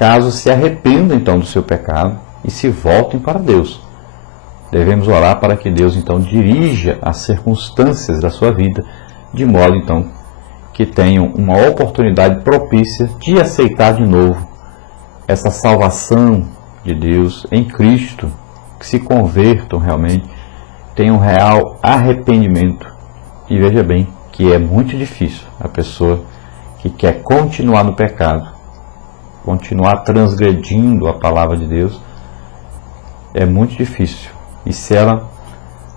caso se arrependam então do seu pecado e se voltem para Deus. Devemos orar para que Deus então dirija as circunstâncias da sua vida, de modo então que tenham uma oportunidade propícia de aceitar de novo essa salvação de Deus em Cristo, que se convertam realmente, tenham um real arrependimento. E veja bem que é muito difícil a pessoa que quer continuar no pecado, continuar transgredindo a palavra de Deus, é muito difícil. E se ela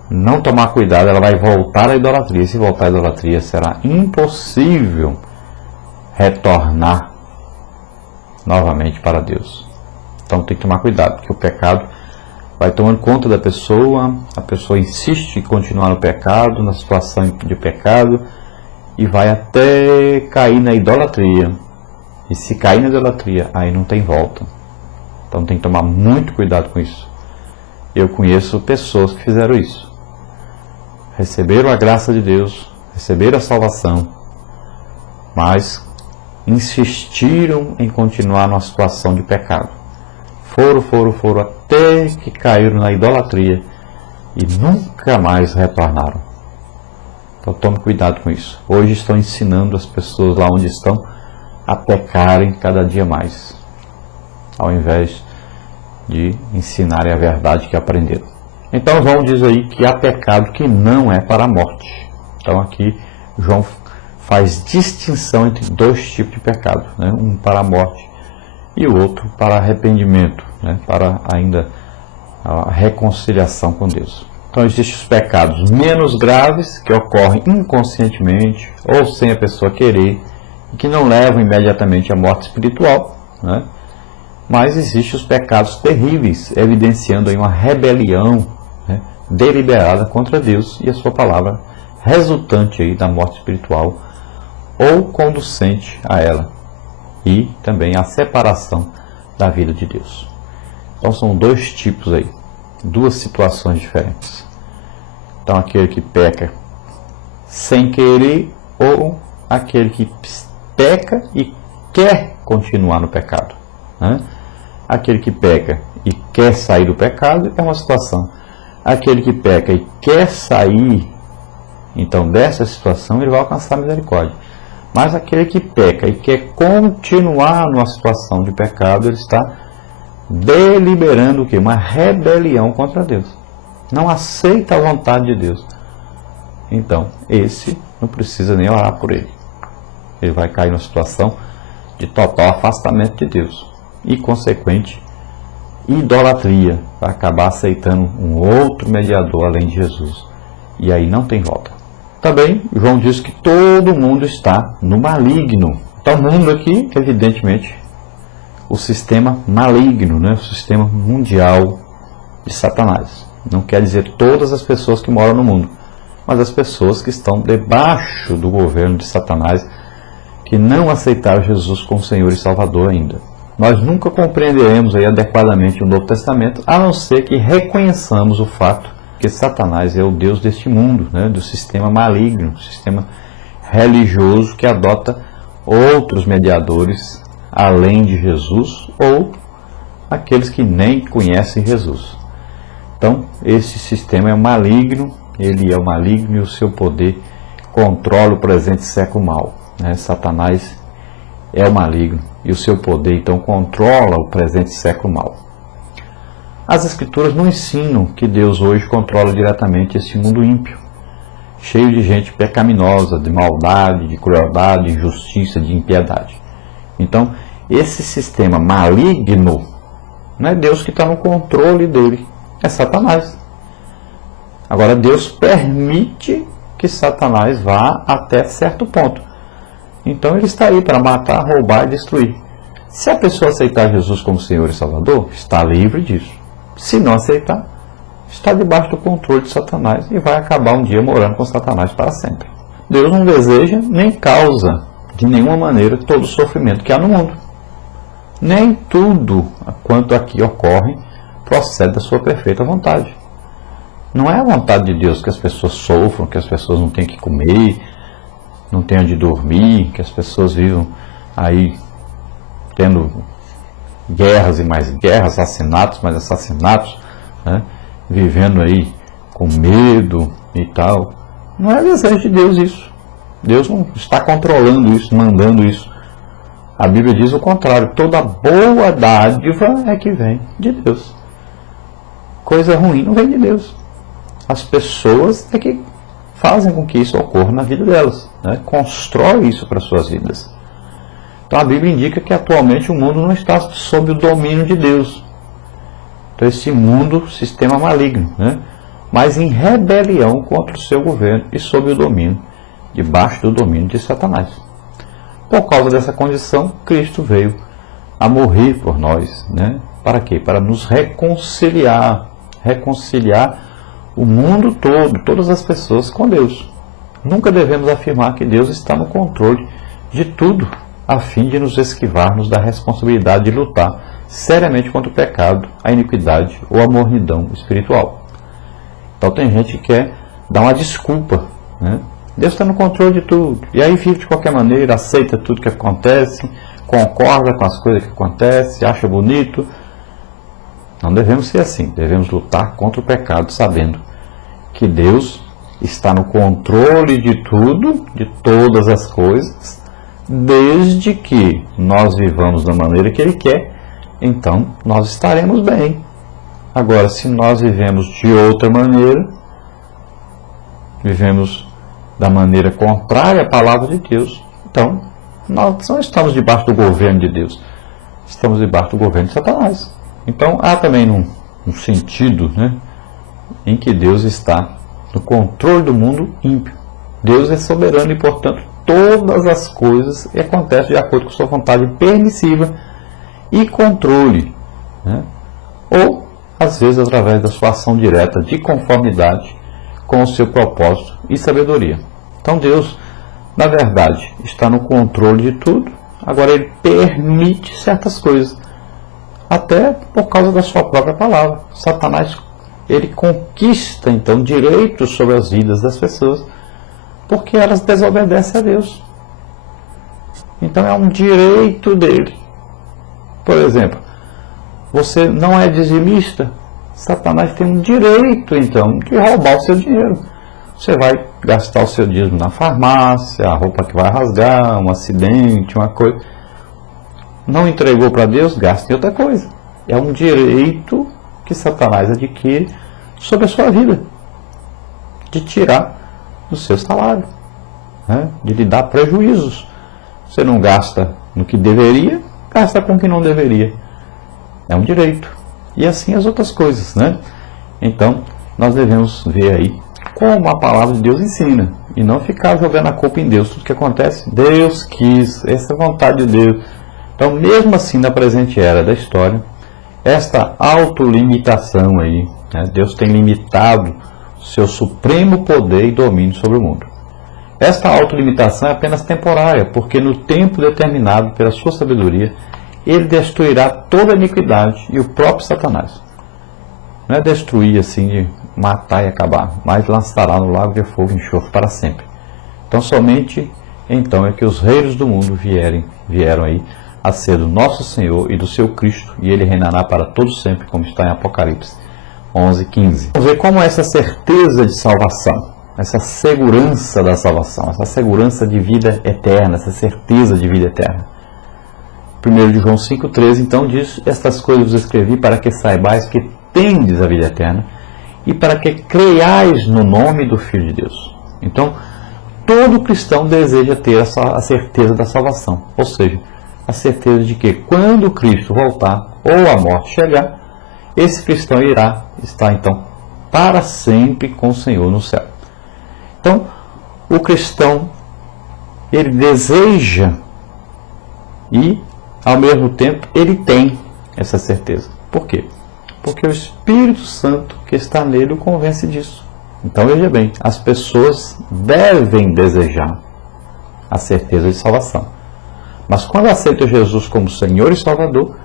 não tomar cuidado, ela vai voltar à idolatria. E se voltar à idolatria, será impossível retornar novamente para Deus. Então tem que tomar cuidado, porque o pecado vai tomando conta da pessoa, a pessoa insiste em continuar no pecado, na situação de pecado, e vai até cair na idolatria. E se cair na idolatria, aí não tem volta. Então tem que tomar muito cuidado com isso. Eu conheço pessoas que fizeram isso. Receberam a graça de Deus, receberam a salvação, mas insistiram em continuar numa situação de pecado. Foram até que caíram na idolatria e nunca mais retornaram. Então tome cuidado com isso. Hoje estão ensinando as pessoas lá onde estão a pecarem cada dia mais, ao invés de ensinarem a verdade que aprenderam. Então João diz aí que há pecado que não é para a morte. Então aqui João faz distinção entre dois tipos de pecado, né? Um para a morte e o outro para arrependimento, né? Para ainda a reconciliação com Deus. Então existem os pecados menos graves, que ocorrem inconscientemente ou sem a pessoa querer, e que não levam imediatamente à morte espiritual, né? Mas existem os pecados terríveis, evidenciando aí uma rebelião, né, deliberada contra Deus e a sua palavra, resultante aí da morte espiritual ou conducente a ela, e também a separação da vida de Deus. Então são dois tipos aí, duas situações diferentes. Então aquele que peca sem querer ou aquele que peca e quer continuar no pecado, né? Aquele que peca e quer sair do pecado é uma situação. Aquele que peca e quer sair, então, dessa situação, ele vai alcançar a misericórdia. Mas aquele que peca e quer continuar numa situação de pecado, ele está deliberando o quê? Uma rebelião contra Deus. Não aceita a vontade de Deus. Então, esse não precisa nem orar por ele. Ele vai cair numa situação de total afastamento de Deus e consequente idolatria, vai acabar aceitando um outro mediador além de Jesus, e aí não tem volta. Também João diz que todo mundo está no maligno. Então o mundo aqui, evidentemente, o sistema maligno, né? O sistema mundial de Satanás. Não quer dizer todas as pessoas que moram no mundo, mas as pessoas que estão debaixo do governo de Satanás, que não aceitaram Jesus como Senhor e Salvador ainda. Nós nunca compreenderemos aí adequadamente o Novo Testamento, a não ser que reconheçamos o fato que Satanás é o Deus deste mundo, né, do sistema maligno, sistema religioso que adota outros mediadores além de Jesus ou aqueles que nem conhecem Jesus. Então, esse sistema é maligno, ele é o maligno e o seu poder controla o presente século mal, né? Satanás é o maligno e o seu poder, então, controla o presente século mal. As Escrituras não ensinam que Deus hoje controla diretamente esse mundo ímpio, cheio de gente pecaminosa, de maldade, de crueldade, de injustiça, de impiedade. Então, esse sistema maligno, não é Deus que está no controle dele, é Satanás. Agora, Deus permite que Satanás vá até certo ponto. Então ele está aí para matar, roubar e destruir. Se a pessoa aceitar Jesus como Senhor e Salvador, está livre disso. Se não aceitar, está debaixo do controle de Satanás e vai acabar um dia morando com Satanás para sempre. Deus não deseja nem causa de nenhuma maneira todo o sofrimento que há no mundo. Nem tudo quanto aqui ocorre procede da sua perfeita vontade. Não é a vontade de Deus que as pessoas sofram, que as pessoas não tenham que comer, não tenham de dormir, que as pessoas vivam aí tendo guerras e mais guerras, assassinatos, mais assassinatos, né? Vivendo aí com medo e tal. Não é desejo de Deus isso. Deus não está controlando isso, mandando isso. A Bíblia diz o contrário. Toda boa dádiva é que vem de Deus. Coisa ruim não vem de Deus. As pessoas é que fazem com que isso ocorra na vida delas, né? Constrói isso para suas vidas. Então a Bíblia indica que atualmente o mundo não está sob o domínio de Deus. Então esse mundo, sistema maligno, né? Mas em rebelião contra o seu governo e sob o domínio, debaixo do domínio de Satanás. Por causa dessa condição, Cristo veio a morrer por nós, né? Para quê? Para nos reconciliar o mundo todo, todas as pessoas com Deus. Nunca devemos afirmar que Deus está no controle de tudo, a fim de nos esquivarmos da responsabilidade de lutar seriamente contra o pecado, a iniquidade ou a mornidão espiritual. Então tem gente que quer dar uma desculpa, né? Deus está no controle de tudo, e aí vive de qualquer maneira, aceita tudo que acontece, concorda com as coisas que acontecem, acha bonito. Não devemos ser assim, devemos lutar contra o pecado, sabendo que Deus está no controle de tudo, de todas as coisas, desde que nós vivamos da maneira que Ele quer, então nós estaremos bem. Agora, se nós vivemos de outra maneira, vivemos da maneira contrária à palavra de Deus, então nós não estamos debaixo do governo de Deus, estamos debaixo do governo de Satanás. Então há também um sentido, né, em que Deus está no controle do mundo ímpio. Deus é soberano e, portanto, todas as coisas acontecem de acordo com sua vontade permissiva e controle, né? Ou, às vezes, através da sua ação direta de conformidade com o seu propósito e sabedoria. Então Deus, na verdade, está no controle de tudo. Agora Ele permite certas coisas, até por causa da sua própria palavra. Satanás, ele conquista, então, direitos sobre as vidas das pessoas, porque elas desobedecem a Deus. Então é um direito dele. Por exemplo, você não é dizimista, Satanás tem um direito, então, de roubar o seu dinheiro. Você vai gastar o seu dízimo na farmácia, a roupa que vai rasgar, um acidente, uma coisa. Não entregou para Deus, gasta em outra coisa. É um direito que Satanás adquire sobre a sua vida, de tirar do seu salário, né? De lhe dar prejuízos. Você não gasta no que deveria, gasta com o que não deveria. É um direito. E assim as outras coisas, né? Então, nós devemos ver aí como a palavra de Deus ensina, e não ficar jogando a culpa em Deus. Tudo que acontece, Deus quis, essa é a vontade de Deus. Então, mesmo assim, na presente era da história, esta autolimitação aí, né? Deus tem limitado seu supremo poder e domínio sobre o mundo. Esta autolimitação é apenas temporária, porque no tempo determinado pela sua sabedoria, Ele destruirá toda a iniquidade e o próprio Satanás. Não é destruir assim, de matar e acabar, mas lançará no lago de fogo e enxofre para sempre. Então somente então é que os reinos do mundo vieram aí a ser do nosso Senhor e do seu Cristo, e Ele reinará para todos sempre, como está em Apocalipse 11:15. Vamos ver como é essa certeza de salvação, essa segurança da salvação, essa segurança de vida eterna, essa certeza de vida eterna. 1 de João 5,13, então diz: estas coisas vos escrevi para que saibais que tendes a vida eterna e para que creiais no nome do Filho de Deus. Então, todo cristão deseja ter a certeza da salvação, ou seja, a certeza de que quando Cristo voltar ou a morte chegar, esse cristão irá estar então para sempre com o Senhor no céu. Então, o cristão, ele deseja e, ao mesmo tempo, ele tem essa certeza. Por quê? Porque o Espírito Santo que está nele o convence disso. Então, veja bem, as pessoas devem desejar a certeza de salvação. Mas quando aceitam Jesus como Senhor e Salvador,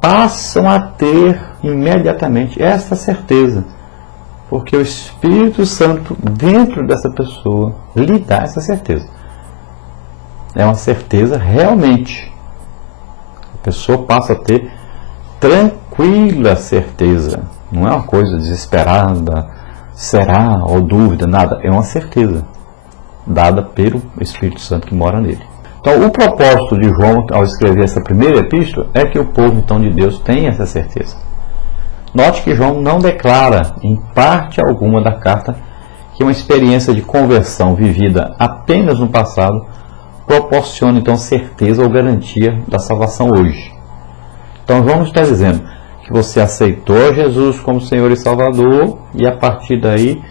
passam a ter imediatamente essa certeza. Porque o Espírito Santo dentro dessa pessoa lhe dá essa certeza. É uma certeza realmente. A pessoa passa a ter tranquila certeza. Não é uma coisa desesperada, será, ou dúvida, nada. É uma certeza dada pelo Espírito Santo que mora nele. Então, o propósito de João, ao escrever essa primeira epístola, é que o povo, então, de Deus tenha essa certeza. Note que João não declara, em parte alguma da carta, que uma experiência de conversão vivida apenas no passado proporciona, então, certeza ou garantia da salvação hoje. Então, João está dizendo que você aceitou Jesus como Senhor e Salvador e, a partir daí,